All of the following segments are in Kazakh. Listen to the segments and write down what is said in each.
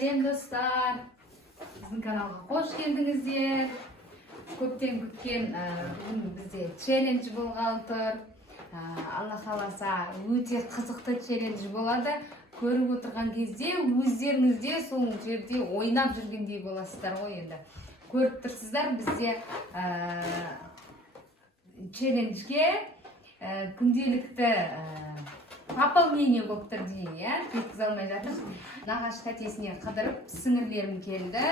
Сәлем достар, біздің каналға қош келдіңіздер. Көптен күткен бүгін бізде челлендж болғалы тұр. Алла қаласа өте қызықты челлендж болады. Көріп отырған кезде өздеріңіз де сол жерде ойнап жүргендей боласыздар ғой енді. Көріп тұрсыздар, бізде челленджге күнделікті пополнение болып тұр дейін, жеткізе алмай жатыр. Нағаш кәтесіне қыдырып сіңірлерім келді.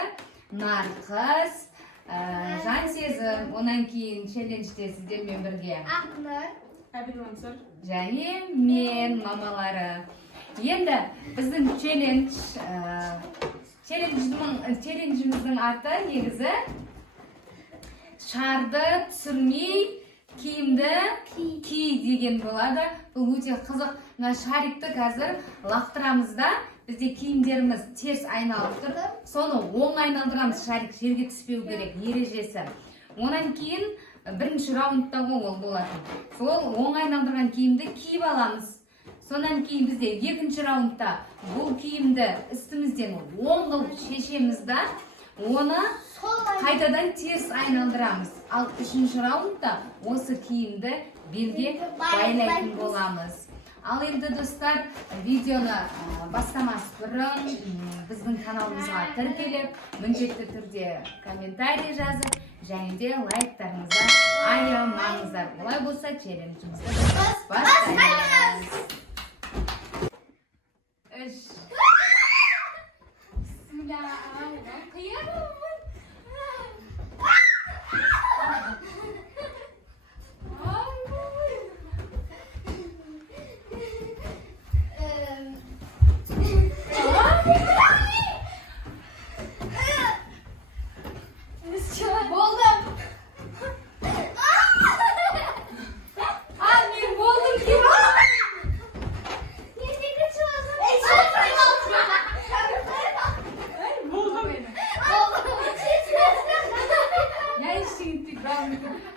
Нарқыз, жан сезім, онан кейін челленджде сіздермен бірге Ақнар, және мен мамалары. Енді біздің челленджіміздің аты негізі Шарды, түсірмей, киімді ки деген болады. Бұл өте қызық. Шарикті қазір лақтырамыз да, бізде киімдеріміз теріс айналып тұр. Соны оң айналдырамыз, шарик жерге түспеу керек, ережесі. Онан кейін бірінші раундта ол болады. Сол оң айналдырған киімді киіп аламыз. Сонан кейін бізде екінші раундта бұл киімді үстімізден оң қылып шешеміз да, оны қайтадан теріс айналдырамыз. Ал үшінші раундта осы киімді белге байлайтын боламыз. Ал енді достар, видеоны бастамас бұрын біздің каналымызға тіркеліп, міндетті түрде комментарий жазып, және де лайктарыңызды аямаңыздар. Олай болса челленджімізді бастаймыз.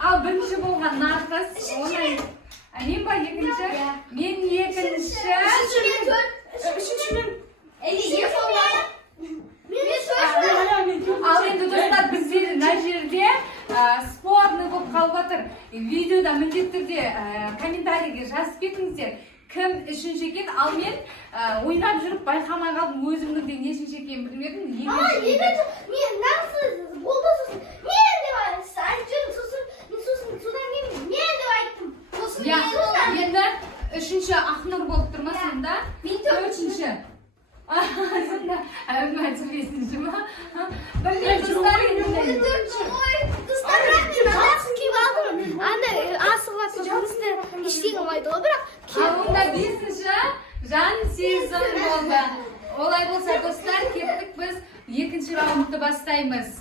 Ал бірінші болған Нарқыз, мен ба екінші? Мен екінші. Ал енді достар, біздер мына жерде спорный болып қалып отыр. Видеода міндетті түрде комментарийге жазып кетіңіздер. Кім үшінші екен? Ал мен ойнап жүріп байқамай қалдым, өзімнің де нешінші екенін білмедім. Енді үшінші Ақнұр болып тұрма сонда? Төртінші. Сонда әуіме бесінші ма? Білмейді достар енді. Ал онда бесінші жан сезім болды. Олай болса достар, кеттік біз екінші раундты бастаймыз.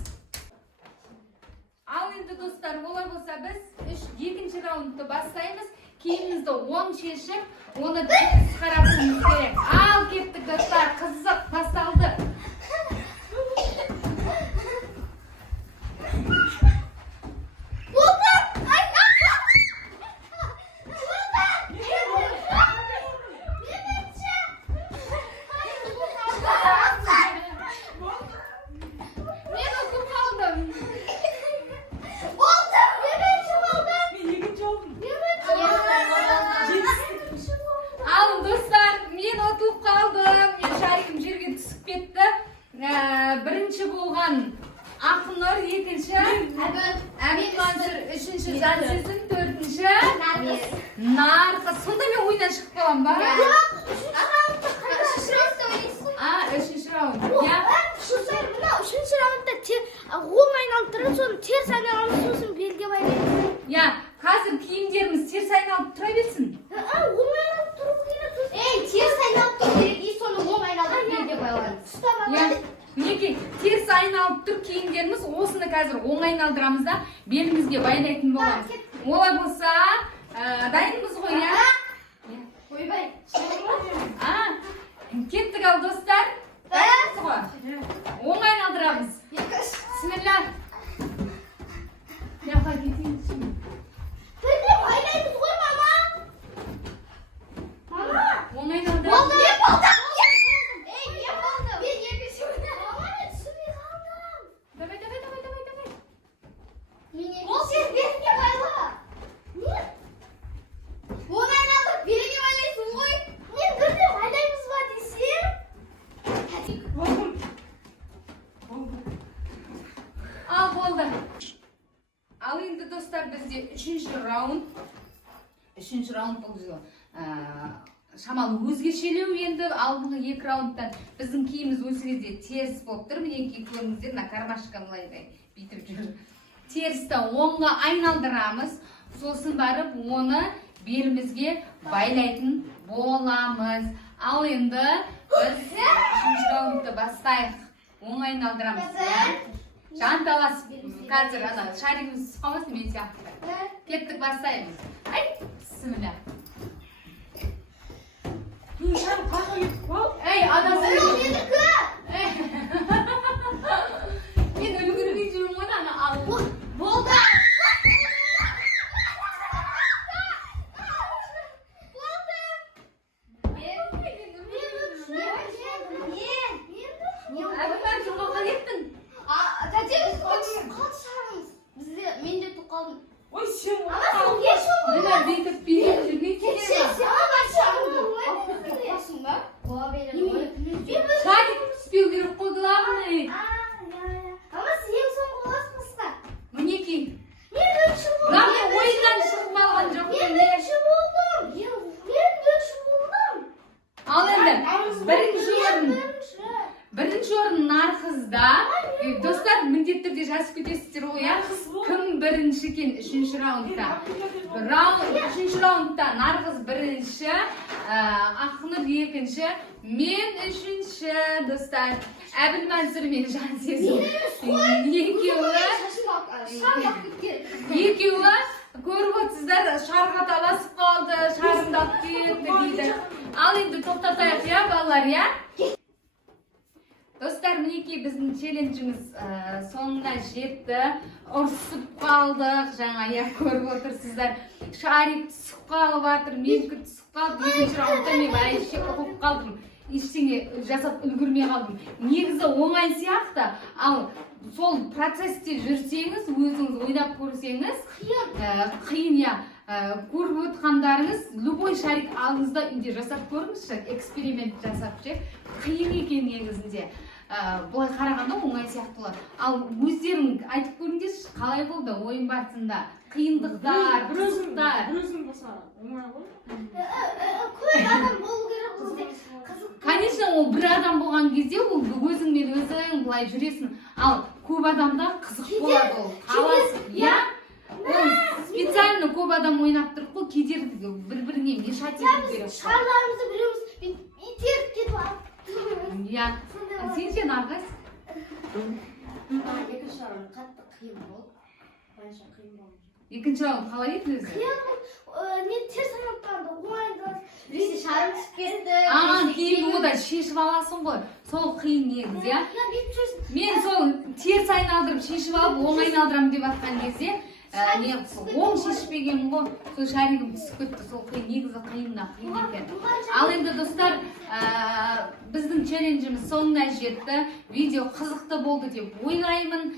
Ал енді достар, олай болса біз екінші раундты бастаймыз. Киімімізді оң шешіп, оны теріс қарапымыз керек. Ал кеттік достар, қызық басталды. Бірінші болған Ақнұр, екінші Әмин Мансұр, үшінші жан сезім, төртінші Нарқыз. Сонда мен ойнан шығып қалам ба? Үшінші раунд. Үшінші раундта оң айналып тұрып, соны теріс айналып, сосын белге байлайды. Қазір киімдеріміз теріс айналып тұра берсін. Оң айналып тұру керек. Теріс айналып тұру керек, и соны оң айналып белге байлайды. Неге теріс айналып тұр киімдеріміз, осыны қазір оң айналдырамыз да белімізге байлайтын боламыз. Олай болса, дайынбыз ғой, Ойбай. Кеттік ал достар. Дайынбыз ғой. Оң айналдырамыз. Бисмилля. Яқа кетейін. Бірде байлаймыз ғой, мама. Оң айналдырамыз. Болды. Үшінші раунд бұл шамалы өзгешелеу енді алдыңғы 2 раундтан біздің киіміміз осы кезде теріс болып тұр. Мінекей көріңіздер, мына кармашка былайдай бүйтіп жүр. Терісті оңға айналдырамыз. Сосын барып оны белімізге байлайтын боламыз. Ал енді біз 3-ші раундты бастайық. Оң айналдырамыз. Жанталас қазір шаригіміз сұқамасын мен сияқты. Кеттік бастаймыз. Ай, бісміллә. Ей, адасы. Мен үлгірмей жүрмін ғой, ана алып. Болды. Ой, сен шарик түспеу керек қой, главный. Ама сен соңғы боласың басқа. Мінекей. Мен үші болдым. Главный ойыннан шығып алған жоқ. Мен үші болдым. Мен үші болдым. Ал енді бірінші орын нарқызда. Достар, міндетті түрде жазып кетесіздер ғой, иә? Кім бірінші екен 3-ші раундта? 3-ші раундта нарқыз бірінші, Ақнұр екінші, мен 3-ші, достар. Әбілмансұр мен Жансезім. Екеуі көріп отырсыздар, шарға таласып қалды, шарындап кетті дейді. Ал енді тоқтатайық, иә, балалар, иә? Достар, мінекей біздің челленджіміз соңына жетті. Ұрсып қалдық, жаңа көріп отырсыздар. Шарик түсіп қалып жатыр, менікі түсіп қалды. 2-ші раундта мен бәйше ұқып қалдым. Ештеңе жасап үлгермей қалдым. Негізі оңай сияқты, ал сол процесте жүрсеңіз, өзіңіз ойнап көрсеңіз, қиын, я. Көріп отқандарыңыз, любой шарик алдыңызда үйде жасап көріңізші, эксперимент жасап ше. Қиын екен негізінде. Бұлай қарағанда оңай сияқтылар. Ал өздерің айтып көріңдерші, қалай болды ойын барысында? Қиындықтар, қызықтар. бір өзің болса оңай ғой. Көп адам болу керек бізде. Конечно, ол бір адам болған кезде ол өзіңмен өзің былай жүресің. Ал көп адамда қызық болады ол. Қаласың, иә? Ол специально көп адам ойнап тұрып қой, кедергі бір-біріне мешать ету керек. Шарларымызды біреуміз итеріп кетіп алып. Иә. Сен ше нарғыз? Екінші раунд қатты қиын болды. Қанша қиын болды. Екінші раунд қалай еді өзі? Қиын, не теріс айналып оңайды. Біресе шарым түсіп кетті. Кейін ода шешіп аласың ғой. Сол қиын негіз, иә? Мен сол теріс айналдырып шешіп алып, оң айналдырамын деп атқан кезде, оң шешпеген ғой, сол шаригім түсіп кетті, сол қиын, негізі қиынна қиын екен. Ал енді достар, біздің челленджіміз соңына жетті. Видео қызықты болды деп ойлаймын.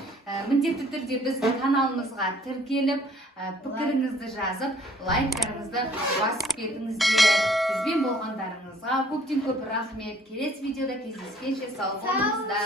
Міндетті түрде біздің каналымызға тіркеліп, пікіріңізді жазып, лайктарыңызды басып кетіңіздер. Бізбен болғандарыңызға көптен көп рахмет. Келесі видеода кездескенше сау болыңыздар.